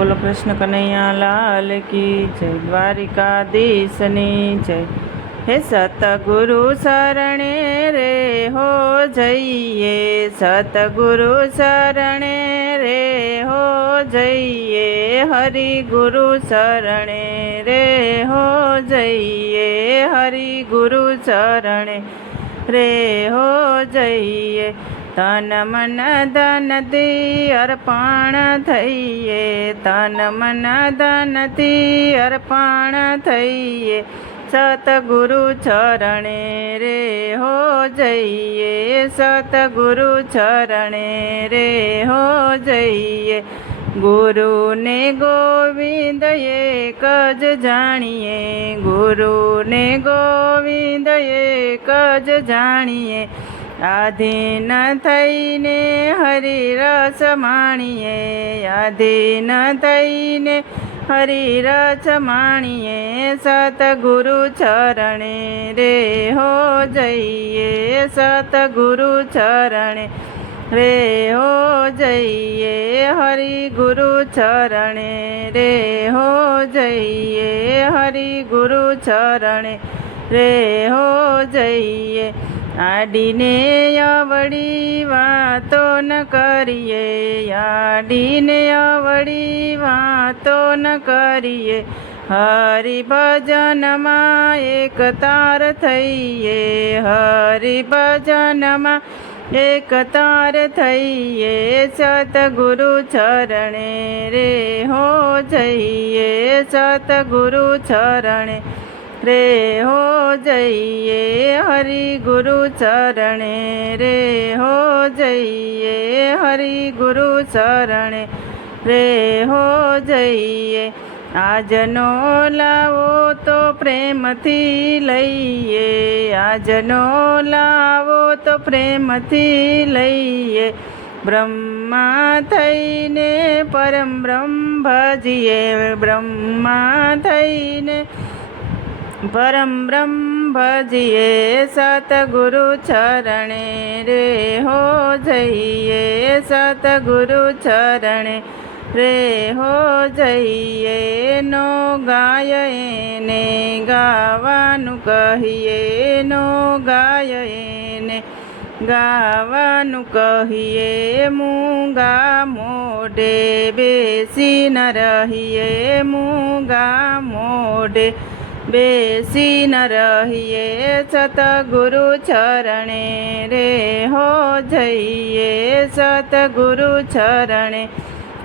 बोलो कृष्ण कन्हैया लाल की जय, द्वारिकाधीशनी जय। हे सतगुरु शरणे रे हो जइए, सतगुरु शरणे रे हो जइए, हरि गुरु शरणे रे हो जइए, हरि गुरु शरणे रे हो जइए। तन मन धन दी अर्पण थइए, तन मन धन दी अर्पण थइए, सतगुरु चरणे रे हो जइए, सतगुरु चरणे रे हो जइए। गुरु ने गोविंद एक ज जानिए, गुरु ने गोविंद एक ज जानिए, आधीन थईने हरि रस माणिए, आधीन थईने हरि रस माणिए, सतगुरु चरणे रे हो जइए, सतगुरु चरणे रे हो जइए, हरि गुरु चरणे रे हो जइए, हरि गुरु चरणे रे हो जइए। आडीने अवड़ी वातो न करिए, आडीने अवड़ी वातो न करिए, हरि भजन मां एक तार थइए, हरि भजन मां एक तार थइए, सतगुरु चरणे रे हो जइए, सतगुरु चरणे रे हो जइए, हरि गुरु चरणे रे हो जइए, हरि गुरु चरणे रे हो जइए। આજનો લાવો તો પ્રેમથી લઈએ, આજનો લાવો તો પ્રેમથી લઈએ, બ્રહ્મા થઈને પરમ બ્રહ્મ ભજીએ, બ્રહ્મા થઈને परम ब्रह्म भजिए, सतगुरु चरणे रे हो जइए, सतगुरु चरणे रे हो जइए। नो गाय ने गावानु कहिए, नो गाय ने गावानु कहिए, मूंगा मोढे बेसी न रहिए, मूंगा मोढे बेसी न रहिए, सतगुरु चरणे रे हो जइए, सतगुरु चरणे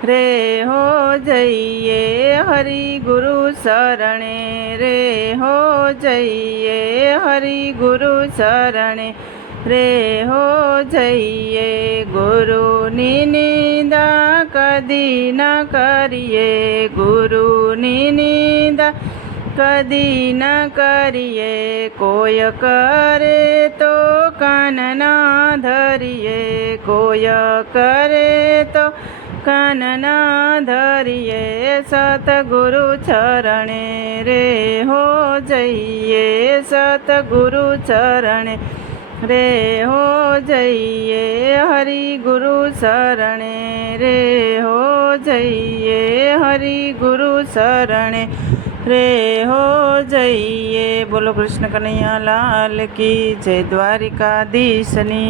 रे हो जइए, हरि गुरु शरणे रे हो जइए, हरि गुरु शरणे रे हो जइए। गुरु नी निंदा कदी न करिए, गुरु नी निंदा कदी न करिए, कोय करे तो कान ना धरिए, कोय करे तो कान ना धरिए, सतगुरु चरणे रे हो जइए, सतगुरु चरणे रे हो जइए, हरि गुरु शरणे रे हो जइए, हरि गुरु शरणे रे हो जइए। बोलो कृष्ण कन्हैया लाल की जय, द्वारिकाधीशनी।